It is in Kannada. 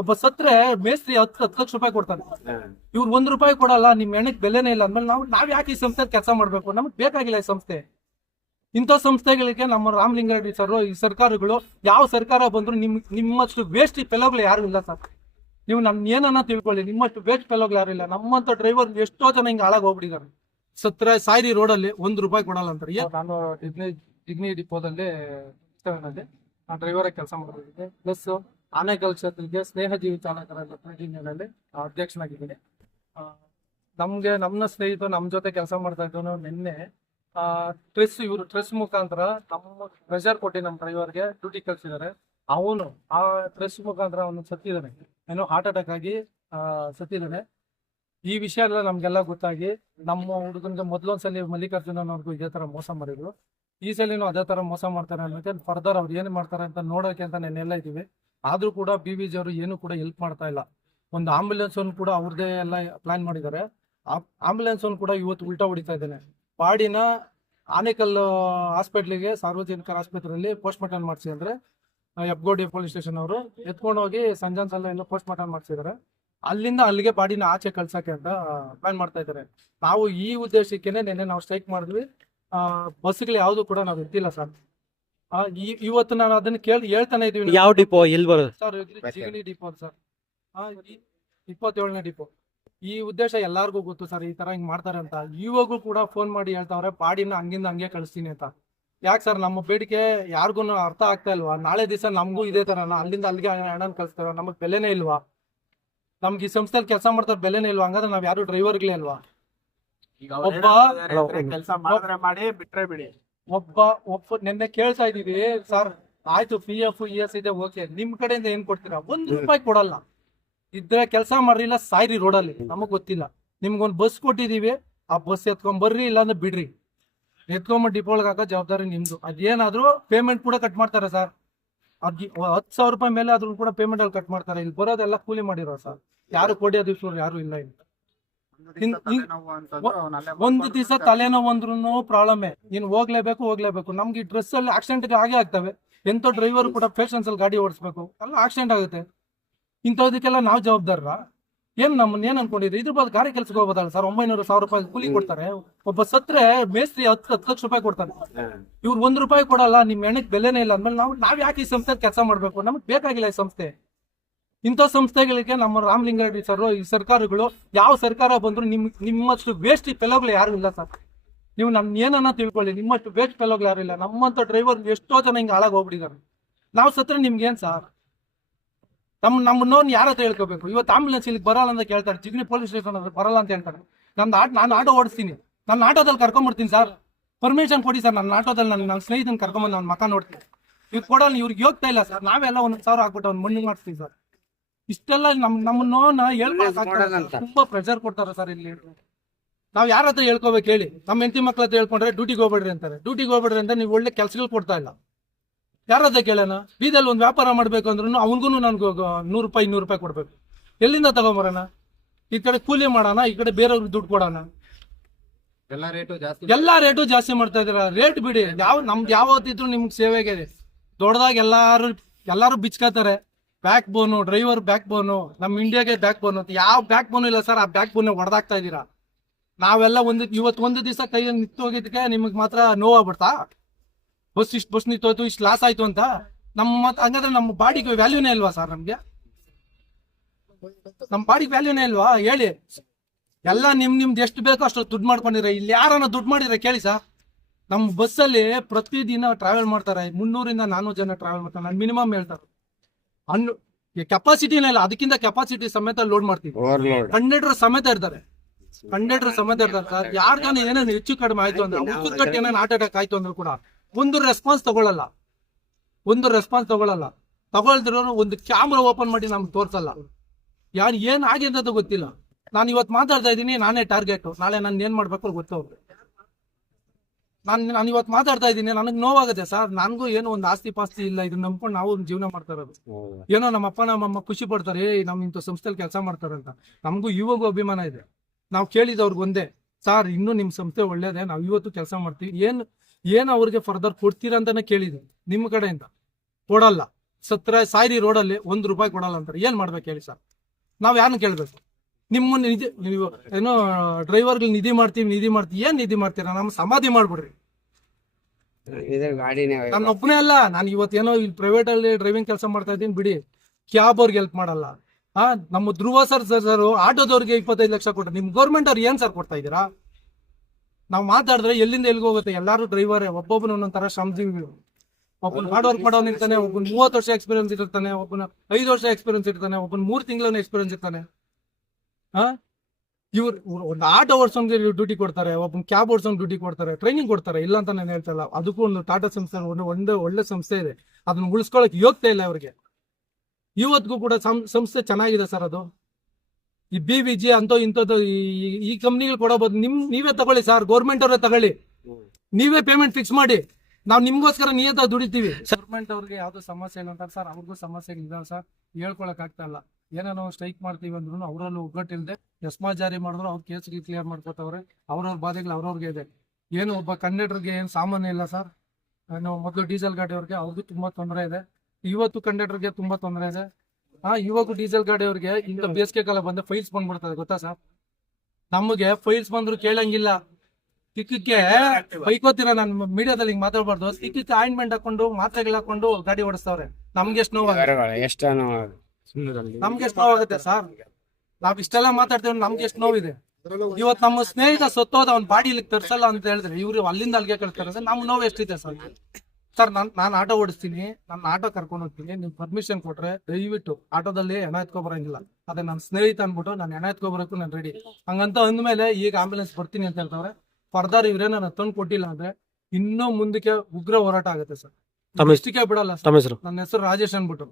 ಒಬ್ಬ ಸತ್ರೆ ಮೇಸ್ತ್ರಿ 10 ಲಕ್ಷ ರೂಪಾಯಿ ಕೊಡ್ತಾನೆ. ಇವ್ರು ₹1 ಕೊಡಲ್ಲ, ನಿಮ್ ಹೆಣಕ್ ಬೆಲೆನೇ ಇಲ್ಲ ಅಂದ್ಮೇಲೆ ನಾವ್ ಯಾಕೆ ಈ ಸಂಸ್ಥೆ ಕೆಲಸ ಮಾಡ್ಬೇಕು? ನಮಗ್ ಬೇಕಾಗಿಲ್ಲ ಈ ಸಂಸ್ಥೆ. ಇಂಥ ಸಂಸ್ಥೆಗಳಿಗೆ ನಮ್ಮ ರಾಮಲಿಂಗಾರೆಡ್ಡಿ ಸರ್, ಈ ಸರ್ಕಾರಗಳು, ಯಾವ ಸರ್ಕಾರ ಬಂದ್ರು ನಿಮ್ಮಷ್ಟು ವೇಸ್ಟ್ ಫೆಲೋಗಳು ಯಾರು ಇಲ್ಲ ಸರ್. ನೀವು ಏನನ್ನ ತಿಳ್ಕೊಳ್ಳಿ, ನಿಮ್ಮಷ್ಟು ವೇಸ್ಟ್ ಫೆಲೋಗಳು ಯಾರು ಇಲ್ಲ. ನಮ್ಮಂತ ಡ್ರೈವರ್ ಎಷ್ಟೋ ಜನ ಹಿಂಗೆ ಹಾಳಾಗಿ ಹೋಗ್ಬಿಟ್ಟಿದ್ದಾರೆ. ಸಾಯಿರಿ ರೋಡಲ್ಲಿ ₹1 ಕೊಡಲ್ಲ ಅಂತಾರೆ. ನಾನು ಡಿಗ್ನಿ ಡಿಪೋದಲ್ಲಿ ನಾನು ಡ್ರೈವರ್ ಆಗಿ ಕೆಲಸ ಮಾಡ್ತಿದ್ದೆ. ಪ್ಲಸ್ ಆನೇಕಲ್ ಕ್ಷೇತ್ರಕ್ಕೆ ಸ್ನೇಹಜೀವಿ ಚಾಲಕರ ಯೂನಿಯನ್ ಅಧ್ಯಕ್ಷನಾಗಿದ್ದೀನಿ. ನಮ್ಮ ಸ್ನೇಹಿತರು ನಮ್ಮ ಜೊತೆ ಕೆಲಸ ಮಾಡ್ತಾ ಇದ್ದವನು ನಿನ್ನೆ ಟ್ರೆಸ್ ಮುಖಾಂತರ ನಮ್ಮ ಪ್ರೆಷರ್ ಕೊಟ್ಟು ನಮ್ಮ ಡ್ರೈವರ್ಗೆ ಡ್ಯೂಟಿ ಕಳ್ಸಿದ್ದಾರೆ. ಅವನು ಆ ಟ್ರೆಸ್ ಮುಖಾಂತರ ಅವನು ಸತ್ತಿದ್ದಾನೆ, ಏನೋ ಹಾರ್ಟ್ ಅಟ್ಯಾಕ್ ಆಗಿ ಸತ್ತಿದ್ದಾನೆ. ಈ ವಿಷಯ ಎಲ್ಲ ನಮ್ಗೆಲ್ಲ ಗೊತ್ತಾಗಿ ನಮ್ಮ ಹುಡುಗನಿಗೆ ಮೊದಲೊಂದ್ಸಲಿ ಮಲ್ಲಿಕಾರ್ಜುನವ್ರಿಗೂ ಇದೇ ತರ ಮೋಸ ಮಾಡಿದ್ರು. ಈ ಸಲಿನೂ ಅದೇ ತರ ಮೋಸ ಮಾಡ್ತಾರೆ ಅನ್ನೋಕೆ ಫರ್ದರ್ ಅವ್ರು ಏನು ಮಾಡ್ತಾರೆ ಅಂತ ನೋಡೋಕೆ ಅಂತ ನೆನ್ನೆಲ್ಲ ಇದ್ದೀವಿ. ಆದ್ರೂ ಕೂಡ BVG ಅವರು ಏನು ಕೂಡ ಹೆಲ್ಪ್ ಮಾಡ್ತಾ ಇಲ್ಲ. ಒಂದು ಆಂಬುಲೆನ್ಸ್ ಅನ್ನು ಕೂಡ ಅವ್ರದ್ದೇ ಎಲ್ಲ ಪ್ಲಾನ್ ಮಾಡಿದ್ದಾರೆ. ಆಂಬುಲೆನ್ಸ್ ಅನ್ನು ಕೂಡ ಇವತ್ತು ಉಲ್ಟಾ ಹೊಡಿತಾ ಇದ್ದೇನೆ. ಪಾಡಿನ ಆನೇಕಲ್ ಹಾಸ್ಪಿಟ್ಲಿಗೆ, ಸಾರ್ವಜನಿಕರ ಆಸ್ಪತ್ರೆಯಲ್ಲಿ ಪೋಸ್ಟ್ ಮಾರ್ಟಮ್ ಮಾಡಿಸಿ ಅಂದ್ರೆ ಹೆಬ್ಗೋಡಿ ಪೊಲೀಸ್ ಸ್ಟೇಷನ್ ಅವರು ಎತ್ಕೊಂಡು ಹೋಗಿ ಸಂಜಾನ್ ಸಲ ಎಲ್ಲ ಪೋಸ್ಟ್ ಮಾರ್ಟಮ್ ಮಾಡಿಸಿದ್ದಾರೆ. ಅಲ್ಲಿಂದ ಅಲ್ಲಿಗೆ ಬಾಡಿನ ಆಚೆ ಕಳ್ಸಕ್ಕೆ ಅಂತ ಪ್ಲಾನ್ ಮಾಡ್ತಾ ಇದ್ದಾರೆ. ನಾವು ಈ ಉದ್ದೇಶಕ್ಕೇನೆ ನೆನ್ನೆ ನಾವು ಸ್ಟ್ರೈಕ್ ಮಾಡಿದ್ವಿ. ಬಸ್ಗಳು ಯಾವುದು ಕೂಡ ನಾವು ಎತ್ತಿಲ್ಲ ಸರ್. ಇವತ್ತು ನಾನು ಅದನ್ನ ಹೇಳ್ತಾನೆ ಇದೀವಿ. ಯಾವ ಡಿಪೋ ಎಲ್ಲಿ ಬರೋದು ಸರ್? ಜಿಗಣಿ ಡಿಪೋ ಸರ್, 27ನೇ ಡಿಪೋ. ಈ ಉದ್ದೇಶ ಎಲ್ಲಾರ್ಗೂ ಗೊತ್ತು ಸರ್, ಈ ತರ ಹಿಂಗ್ ಮಾಡ್ತಾರೆ ಅಂತ. ಇವಾಗೂ ಕೂಡ ಫೋನ್ ಮಾಡಿ ಹೇಳ್ತಾವ್ರೆ ಪಾಡಿನ ಹಂಗಿಂದ ಹಂಗೆ ಕಳಿಸ್ತೀನಿ ಅಂತ. ಯಾಕೆ ಸರ್? ನಮ್ಮ ಬೇಡಿಕೆ ಯಾರಿಗೂ ಅರ್ಥ ಆಗ್ತಾ ಇಲ್ವಾ? ನಾಳೆ ದಿವಸ ನಮಗೂ ಇದೇ ತರ ಅಲ್ಲಿಂದ ಅಲ್ಲಿಗೆ ಹಣ ಕಳಿಸ್ತಾರ, ನಮಗ್ ಬೆಲೆನೇ ಇಲ್ವಾ? ನಮ್ಗೆ ಈ ಸಂಸ್ಥೆಯಲ್ಲಿ ಕೆಲಸ ಮಾಡ್ತಾರೆ ಬೆಲೆನೇ ಇಲ್ವಾ? ಹಂಗಾದ್ರೆ ನಾವ್ ಯಾರು ಡ್ರೈವರ್ಗಳೇ ಅಲ್ವಾ? ಒಬ್ಬ ನಿನ್ನೆ ಕೇಳ್ತಾ ಇದೀವಿ ಸರ್, ಆಯ್ತು PF ES ಇದೆ, ಓಕೆ, ನಿಮ್ ಕಡೆಯಿಂದ ಏನ್ ಕೊಡ್ತೀರಾ? ₹1 ಕೊಡಲ್ಲ. ಇದ್ರೆ ಕೆಲಸ ಮಾಡ್ರಿಲ್ಲ, ಸಾಯ್ರಿ ರೋಡಲ್ಲಿ, ನಮಗ್ ಗೊತ್ತಿಲ್ಲ. ನಿಮ್ಗೊಂದು ಬಸ್ ಕೊಟ್ಟಿದೀವಿ, ಆ ಬಸ್ ಎತ್ಕೊಂಡ್ ಬರ್ರಿ, ಇಲ್ಲಾಂದ್ರೆ ಬಿಡ್ರಿ. ಎತ್ಕೊಂಡ್ ಡಿಪೋಳ್ಗೆ ಹಾಕೋ ಜವಾಬ್ದಾರಿ ನಿಮ್ದು. ಅದೇನಾದ್ರೂ ಪೇಮೆಂಟ್ ಕೂಡ ಕಟ್ ಮಾಡ್ತಾರೆ ಸರ್. ಅದ್ಗೆ ₹10,000 ಮೇಲೆ ಆದ್ರೂ ಕೂಡ ಪೇಮೆಂಟ್ ಅಲ್ಲಿ ಕಟ್ ಮಾಡ್ತಾರೆ. ಇಲ್ಲಿ ಬರೋದೆಲ್ಲ ಕೂಲಿ ಮಾಡಿರೋ ಸರ್, ಯಾರು ಕೊಡಿಯೋದು ಯಾರು ಇಲ್ಲ. ಒಂದು ದಿವಸ ತಲೆನೋವು ಅಂದ್ರೂ ಪ್ರಾಬ್ಲಮ್. ನೀನ್ ಹೋಗ್ಲೇಬೇಕು. ನಮ್ಗೆ ಈ ಡ್ರೆಸ್ ಅಲ್ಲಿ ಆಕ್ಸಿಡೆಂಟ್ ಆಗೇ ಆಗ್ತವೆ. ಎಂತ ಡ್ರೈವರ್ ಕೂಡ ಪೇಷನ್ಸ್ ಅಲ್ಲಿ ಗಾಡಿ ಓಡಿಸ್ಬೇಕು, ಎಲ್ಲ ಆಕ್ಸಿಡೆಂಟ್ ಆಗುತ್ತೆ. ಇಂಥದಕ್ಕೆಲ್ಲ ನಾವು ಜವಾಬ್ದಾರ? ನಮ್ಮನ್ನ ಏನ್ ಅನ್ಕೊಂಡಿದ್ರಿ? ಇದ್ರ ಬಗ್ಗೆ ಗಾಡಿ ಕೆಲ್ಸಕ್ಕೆ ಹೋಗೋದಲ್ಲ ಸರ್. 900-1,000 ರೂಪಾಯಿ ಕೂಲಿ ಕೊಡ್ತಾರೆ. ಒಬ್ಬ ಸತ್ರೆ ಮೇಸ್ತ್ರಿ 10 ಲಕ್ಷ ರೂಪಾಯಿ ಕೊಡ್ತಾನೆ. ಇವ್ರು ₹1 ಕೊಡಲ್ಲ, ನಿಮ್ ಹೆಣಕ್ ಬೆಲೆನೇ ಇಲ್ಲ ಅಂದ್ಮೇಲೆ ನಾವ್ ಯಾಕೆ ಈ ಸಂಸ್ಥೆ ಕೆಲಸ ಮಾಡ್ಬೇಕು? ನಮಗ್ ಬೇಕಾಗಿಲ್ಲ ಈ ಸಂಸ್ಥೆ. ಇಂಥ ಸಂಸ್ಥೆಗಳಿಗೆ ನಮ್ಮ ರಾಮಲಿಂಗಾರೆಡ್ಡಿ ಸರ್, ಈ ಸರ್ಕಾರಗಳು, ಯಾವ ಸರ್ಕಾರ ಬಂದ್ರು ನಿಮ್ಮಷ್ಟು ವೇಸ್ಟ್ ಫೆಲೋಗಳು ಯಾರು ಇಲ್ಲ ಸರ್. ನೀವು ಏನನ್ನ ತಿಳ್ಕೊಳ್ಳಿ, ನಿಮ್ಮಷ್ಟು ವೇಸ್ಟ್ ಫೆಲೋಗಳು ಯಾರು ಇಲ್ಲ. ನಮ್ಮಂತ ಡ್ರೈವರ್ ಎಷ್ಟೋ ಜನ ಹಿಂಗೆ ಹಾಳಾಗಿ ಹೋಗ್ಬಿಟ್ಟಿದ್ದಾರೆ. ನಾವು ಸತ್ರ ನಿಮ್ಗೇನ್ ಸರ್? ನಮ್ಮನ್ನ ಯಾರ ಹತ್ರ ಹೇಳ್ಕೋಬೇಕು? ಇವತ್ತು ಆಂಬುಲೆನ್ಸ್ ಇಲ್ಲಿ ಬರಲ್ಲ ಅಂತ ಕೇಳ್ತಾರೆ. ಜಿಗಣಿ ಪೊಲೀಸ್ ಸ್ಟೇಷನ್ ಹತ್ರ ಬರಲ್ಲ ಅಂತ ಹೇಳ್ತಾರೆ. ನಾನು ಆಟೋ ಓಡಿಸ್ತೀನಿ, ನನ್ನ ಆಟೋದಲ್ಲಿ ಕರ್ಕೊಂಡ್ಬಿಡ್ತೀನಿ ಸರ್. ಪರ್ಮಿಷನ್ ಕೊಡಿ ಸರ್, ನನ್ನ ಆಟೋದಲ್ಲಿ ನನ್ನ ಸ್ನೇಹಿತನ ಕರ್ಕೊಂಡ್ಬಂದು ನನ್ನ ಮಕ್ಕ ನೋಡ್ತೀನಿ. ಇವ್ರು ಕೊಡಲ್ಲ, ಇವ್ರಿಗೆ ಹೋಗ್ತಾ ಇಲ್ಲ ಸರ್. ನಾವೆಲ್ಲ 1,000 ಹಾಕ್ಬಿಟ್ಟು ಅವ್ನು ಮಣ್ಣಿಗೆ ಮಾಡಿಸ್ತೀವಿ ಸರ್. ಇಷ್ಟೆಲ್ಲ ನಮ್ಮನ್ನ ಹೇಳ್ಕೊಳಕ್ ತುಂಬಾ ಪ್ರೆಷರ್ ಕೊಡ್ತಾರ ಸರ್. ಇಲ್ಲಿ ನಾವ್ ಯಾರ ಹತ್ರ ಹೇಳ್ಕೋಬೇಕು ಹೇಳಿ? ನಮ್ಮ ಹೆಂಡತಿ ಮಕ್ಳ ಹತ್ರ ಹೇಳ್ಕೊಂಡ್ರೆ ಡ್ಯೂಟಿಗೆ ಹೋಗ್ಬೇಡ್ರಿ ಅಂತಾರೆ. ಡ್ಯೂಟಿಗೆ ಹೋಗ್ಬೇಡ್ರಿ ಅಂತ ನೀವು ಒಳ್ಳೆ ಕೆಲ್ಸಗಳು ಕೊಡ್ತಾ ಇಲ್ಲ. ಯಾರ ಹತ್ರ ಕೇಳೋಣ? ಬೀದಲ್ಲಿ ಒಂದು ವ್ಯಾಪಾರ ಮಾಡ್ಬೇಕು ಅಂದ್ರೂ ಅವನಿಗೂ ನನ್ಗೆ ₹100 ಕೊಡ್ಬೇಕು. ಎಲ್ಲಿಂದ ತಗೊಂಬರೋಣ? ಈ ಕಡೆ ಕೂಲಿ ಮಾಡೋಣ, ಈ ಕಡೆ ಬೇರೆಯವ್ರಿಗೆ ದುಡ್ಡು ಕೊಡೋಣ. ಎಲ್ಲಾ ರೇಟು ಜಾಸ್ತಿ ಮಾಡ್ತಾ ಇದಾರ. ರೇಟ್ ಬಿಡಿ, ನಮ್ದು ಯಾವತ್ತಿದ್ರು ನಿಮ್ಗೆ ಸೇವೆಗೆ ದೊಡ್ಡದಾಗಿ ಎಲ್ಲಾರು ಬಿಚ್ಕೋತಾರೆ. ಬ್ಯಾಕ್ ಬೋನು, ಡ್ರೈವರ್ ಬ್ಯಾಕ್ ಬೋನು, ನಮ್ಮ ಇಂಡಿಯಾಗೆ ಬ್ಯಾಕ್ ಬೋನ್ ಅಂತ. ಯಾವ ಬ್ಯಾಕ್ ಬೋನು ಇಲ್ಲ ಸರ್. ಆ ಬ್ಯಾಕ್ ಬೋನ್ ಹೊಡೆದಾಗ್ತಾ ಇದೀರಾ. ನಾವೆಲ್ಲ ಇವತ್ತು ಒಂದು ದಿವಸ ಕೈ ನಿಂತು ಹೋಗಿದ್ದಕ್ಕೆ ನಿಮಗ್ ಮಾತ್ರ ನೋವಾಗ್ಬಿಡ್ತಾ? ಬಸ್ ನಿಂತೋಯ್ತು, ಇಷ್ಟು ಲಾಸ್ ಆಯ್ತು ಅಂತ. ಹಂಗಾದ್ರೆ ನಮ್ಮ ಬಾಡಿಗೆ ವ್ಯಾಲ್ಯೂನೇ ಇಲ್ವಾ ಸರ್? ನಮ್ಮ ಬಾಡಿಗೆ ವ್ಯಾಲ್ಯೂನೇ ಇಲ್ವಾ ಹೇಳಿ? ಎಲ್ಲ ನಿಮ್ದು ಎಷ್ಟು ಬೇಕೋ ಅಷ್ಟು ದುಡ್ಡು ಮಾಡ್ಕೊಂಡಿರ. ಇಲ್ಲಿ ಯಾರನ್ನ ದುಡ್ಡು ಮಾಡಿರ ಕೇಳಿ ಸರ್. ನಮ್ಮ ಬಸ್ಸಲ್ಲಿ ಪ್ರತಿದಿನ ಟ್ರಾವೆಲ್ ಮಾಡ್ತಾರೆ 300-400 ಜನ ಟ್ರಾವೆಲ್ ಮಾಡ್ತಾರೆ. ನಾನು ಮಿನಿಮಮ್ ಹೇಳ್ತಾರೆ ಕೆಪಾಸಿಟಿನೇ ಇಲ್ಲ, ಅದಕ್ಕಿಂತ ಕೆಪಾಸಿಟಿ ಸಮೇತ ಲೋಡ್ ಮಾಡ್ತೀವಿ. ಕಂಡಕ್ಟರ್ ಸಮೇತ ಇರ್ತಾರೆ ಸರ್. ಯಾರ್ಗಾನ ಏನೇನು ಹೆಚ್ಚು ಕಡಿಮೆ ಆಯ್ತು ಅಂದ್ರೆ, ಹುಕ್ಕುಕಟ್ಟು ಏನೇನು ಹಾರ್ಟ್ ಅಟ್ಯಾಕ್ ಆಯ್ತು ಅಂದ್ರೂ ಕೂಡ ಒಂದು ರೆಸ್ಪಾನ್ಸ್ ತಗೊಳ್ಳಲ್ಲ. ತಗೊಳ್ದಿರೋರು ಒಂದು ಕ್ಯಾಮ್ರಾ ಓಪನ್ ಮಾಡಿ ನಮ್ಗೆ ತೋರ್ಸಲ್ಲ. ಏನ್ ಆಗಿದೆ ಅಂತ ಗೊತ್ತಿಲ್ಲ. ನಾನು ಇವತ್ತು ಮಾತಾಡ್ತಾ ಇದ್ದೀನಿ, ನಾನೇ ಟಾರ್ಗೆಟ್. ನಾಳೆ ನಾನು ಏನ್ ಮಾಡ್ಬೇಕು ಗೊತ್ತು. ನಾನು ಇವತ್ತು ಮಾತಾಡ್ತಾ ಇದ್ದೀನಿ, ನನಗೆ ನೋವಾಗುತ್ತೆ ಸರ್. ನನಗೂ ಏನೋ ಒಂದು ಆಸ್ತಿ ಪಾಸ್ತಿ ಇಲ್ಲ, ಇದನ್ನ ನಂಬ್ಕೊಂಡು ನಾವು ಜೀವನ ಮಾಡ್ತಾ ಇರೋದು. ಏನೋ ನಮ್ಮ ಅಪ್ಪ ನಮ್ಮಮ್ಮ ಖುಷಿ ಪಡ್ತಾರೆ, ನಮ್ ಇಂಥ ಸಂಸ್ಥೆಯಲ್ಲಿ ಕೆಲಸ ಮಾಡ್ತಾರೆ ಅಂತ. ನಮಗೂ ಇವಾಗೂ ಅಭಿಮಾನ ಇದೆ. ನಾವು ಕೇಳಿದವ್ರಿಗೆ ಒಂದೇ, ಸರ್ ಇನ್ನೂ ನಿಮ್ ಸಂಸ್ಥೆ ಒಳ್ಳೇದೇ, ನಾವು ಇವತ್ತು ಕೆಲಸ ಮಾಡ್ತೀವಿ, ಏನ್ ಅವ್ರಿಗೆ ಫರ್ದರ್ ಕೊಡ್ತೀರಾ ಅಂತಾನೆ ಕೇಳಿದ್ವಿ. ನಿಮ್ಮ ಕಡೆಯಿಂದ ಕೊಡಲ್ಲ. ಸಾಯಿರಿ ರೋಡಲ್ಲಿ ₹1 ಕೊಡಲ್ಲ ಅಂತಾರೆ. ಏನ್ ಮಾಡ್ಬೇಕು ಹೇಳಿ ಸರ್? ನಾವ್ ಯಾರನ್ನ ಕೇಳ್ಬೇಕು? ನಿಮ್ಮ ನಿಧಿ ನೀವು ಏನೋ ಡ್ರೈವರ್ಗಳು ನಿಧಿ ಮಾಡ್ತೀವಿ ಏನ್ ನಿಧಿ ಮಾಡ್ತೀರಾ? ನಮ್ಮ ಸಮಾಧಿ ಮಾಡ್ಬಿಡ್ರಿ. ನಾನು ಒಬ್ಬನೇ ಅಲ್ಲ, ನಾನು ಇವತ್ತೇನೋ ಇಲ್ಲಿ ಪ್ರೈವೇಟ್ ಅಲ್ಲಿ ಡ್ರೈವಿಂಗ್ ಕೆಲಸ ಮಾಡ್ತಾ ಇದ್ದೀನಿ ಬಿಡಿ, ಕ್ಯಾಬ್ ಅವ್ರಿಗೆ ಹೆಲ್ಪ್ ಮಾಡಲ್ಲ. ನಮ್ಮ ಧ್ರುವ ಸರ್ ಆಟೋದವ್ರಿಗೆ 25 ಲಕ್ಷ ಕೊಟ್ಟರು. ನಿಮ್ ಗೌರ್ಮೆಂಟ್ ಅವ್ರು ಏನ್ ಸರ್ ಕೊಡ್ತಾ ಇದೀರಾ? ನಾವು ಮಾತಾಡಿದ್ರೆ ಎಲ್ಲಿಂದ ಎಲ್ಲಿಗೆ ಹೋಗುತ್ತೆ? ಎಲ್ಲಾರು ಡ್ರೈವರೇ, ಒಬ್ಬೊಬ್ಬನ ಒಂದೊಂದರ ಶ್ರಮಜೀವಿಗಳು. ಒಬ್ಬನ ಹಾರ್ಡ್ ವರ್ಕ್ ಮಾಡೋನ್ ಇರ್ತಾನೆ, ಒಬ್ಬನ 30 ವರ್ಷ ಎಕ್ಸ್ಪೀರಿಯನ್ಸ್ ಇರ್ತಾನೆ, ಒಬ್ಬನ 5 ವರ್ಷ ಎಕ್ಸ್ಪೀರಿಯನ್ಸ್ ಇರ್ತಾನೆ, ಒಬ್ಬನ 3 ತಿಂಗಳ ಎಕ್ಸ್ಪೀರಿಯನ್ಸ್ ಇರ್ತಾನೆ. ಇವ್ರು ಒಂದು ಆಟೋ ಓಡಿಸೋನ್ಗೆ ಡ್ಯೂಟಿ ಕೊಡ್ತಾರೆ, ಒಬ್ಬನ ಕ್ಯಾಬ್ ಓಡಿಸೋನ್ ಡ್ಯೂಟಿ ಕೊಡ್ತಾರೆ, ಟ್ರೈನಿಂಗ್ ಕೊಡ್ತಾರೆ. ಇಲ್ಲ ಅಂತ ನಾನು ಹೇಳ್ತಾ ಇಲ್ಲ. ಅದಕ್ಕೂ ಒಂದು ಟಾಟಾ ಸಂಸ್ಥೆ ಒಂದು ಒಳ್ಳೆ ಸಂಸ್ಥೆ ಇದೆ, ಅದನ್ನ ಉಳಿಸ್ಕೊಳಕ್ ಯೋಗ್ಯತೆ ಇಲ್ಲ ಅವ್ರಿಗೆ. ಇವತ್ತಿಗೂ ಕೂಡ ಸಂಸ್ಥೆ ಚೆನ್ನಾಗಿದೆ ಸರ್. ಅದು ಈ BVG ಅಂತೋ ಇಂಥದ್ದು ಈ ಕಂಪ್ನಿಗಳು ಕೊಡಬಹುದು. ನೀವೇ ತಗೊಳ್ಳಿ ಸರ್, ಗೌರ್ಮೆಂಟ್ ಅವರೇ ತಗೊಳ್ಳಿ, ನೀವೇ ಪೇಮೆಂಟ್ ಫಿಕ್ಸ್ ಮಾಡಿ, ನಾವು ನಿಮ್ಗೋಸ್ಕರ ನಿಯತ ದುಡಿತೀವಿ. ಗೌರ್ಮೆಂಟ್ ಅವ್ರಿಗೆ ಯಾವ್ದು ಸಮಸ್ಯೆ ಇಲ್ಲ ಅಂತ ಸರ್, ಅವ್ರಿಗೂ ಸಮಸ್ಯೆ ಇದಾವೆ ಸರ್, ಹೇಳ್ಕೊಳಕ್ ಆಗ್ತಾ ಇಲ್ಲ. ಏನೋ ನಾವು ಸ್ಟ್ರೈಕ್ ಮಾಡ್ತೀವಿ ಅಂದ್ರೂ ಅವರಲ್ಲೂ ಒಗ್ಗಟ್ಟಿಲ್ಲದೆ ಎಸ್ಮಾ ಜಾರಿ ಮಾಡಿದ್ರು ಅವ್ರ ಕೇಸ್ ಕ್ಲಿಯರ್ ಮಾಡ್ಕೋತವ್ರೆ. ಅವ್ರವ್ರ ಬಾಧೆಗಳು ಅವ್ರವ್ರಿಗೆ ಇದೆ. ಏನು ಒಬ್ಬ ಕಂಡಕ್ಟರ್ಗೆ ಏನು ಸಾಮಾನ್ಯ ಇಲ್ಲ ಸರ್. ನಾವು ಮೊದಲು ಡೀಸೆಲ್ ಗಾಡಿಯವ್ರಿಗೆ ಅವ್ರಿಗೂ ತುಂಬಾ ತೊಂದರೆ ಇದೆ, ಇವತ್ತು ಕಂಡಕ್ಟರ್ಗೆ ತುಂಬಾ ತೊಂದರೆ ಇದೆ. ಇವಾಗ ಡೀಸೆಲ್ ಗಾಡಿಯವ್ರಿಗೆ ಇಂಥ ಬೇಸಿಗೆ ಕಾಲ ಬಂದ ಫೈಲ್ಸ್ ಬಂದ್ಬಿಡ್ತದೆ, ಗೊತ್ತಾ ಸರ್? ನಮಗೆ ಫೈಲ್ಸ್ ಬಂದ್ರು ಕೇಳಂಗಿಲ್ಲ. ತಿಕ್ಕಕ್ಕೆ ಬೈಕೋತೀರ, ನಾನು ಮೀಡಿಯಾದಲ್ಲಿ ಹಿಂಗ್ ಮಾತಾಡ್ಬಾರ್ದು. ತಿಕ್ಕಕ್ಕೆ ಆಯಿಂಟ್ಮೆಂಟ್ ಹಾಕೊಂಡು ಮಾತ್ರೆಗಳು ಹಾಕೊಂಡು ಗಾಡಿ ಓಡಿಸ್ತವ್ರೆ. ನಮ್ಗೆ ಎಷ್ಟು ನೋವಾಗುತ್ತೆ ಸರ್? ನಾವ್ ಇಷ್ಟೆಲ್ಲ ಮಾತಾಡ್ತೀವಿ, ನಮ್ಗೆ ಎಷ್ಟು ನೋವಿದೆ. ಇವತ್ತು ನಮ್ಮ ಸ್ನೇಹಿತ ಸತ್ತೋದ ಅವ್ನ ಬಾಡಿ ಇಲ್ಲಿ ತರ್ಸಲ್ಲ ಅಂತ ಹೇಳಿದ್ರೆ ಇವ್ರು ಅಲ್ಲಿಂದ ಅಲ್ಲಿಗೆ ಕಳ್ತಾರೆ ಸರ್. ನಮ್ ನೋವು ಎಷ್ಟಿದೆ ಸರ್? ಸರ್ ನಾನು ಆಟೋ ಓಡಿಸ್ತೀನಿ, ನನ್ನ ಆಟೋ ಕರ್ಕೊಂಡು ಹೋಗ್ತೀನಿ, ನೀವು ಪರ್ಮಿಷನ್ ಕೊಟ್ರೆ ದಯವಿಟ್ಟು ಆಟೋದಲ್ಲಿ ಹೆಣ ಎತ್ಕೊಬರಂಗಿಲ್ಲ. ಅದೇ ನನ್ನ ಸ್ನೇಹಿತ ಅನ್ಬಿಟ್ಟು ನಾನು ಹೆಣ ಎತ್ಕೊಬರಕ್ಕೂ ನಾನು ರೆಡಿ. ಹಂಗಂತ ಅಂದ್ಮೇಲೆ ಈಗ ಆಂಬುಲೆನ್ಸ್ ಬರ್ತೀನಿ ಅಂತ ಹೇಳ್ತಾವ್ರೆ. ಫರ್ದರ್ ಇವ್ರೇ ನಾನು ತಂದು ಕೊಟ್ಟಿಲ್ಲ ಅಂದ್ರೆ ಇನ್ನೂ ಮುಂದಕ್ಕೆ ಉಗ್ರ ಹೋರಾಟ ಆಗುತ್ತೆ ಸರ್. ಇಷ್ಟಕ್ಕೆ ಬಿಡಲ್ಲ ಸರ್. ನನ್ನ ಹೆಸರು ರಾಜೇಶ್ ಅನ್ಬಿಟ್ಟು.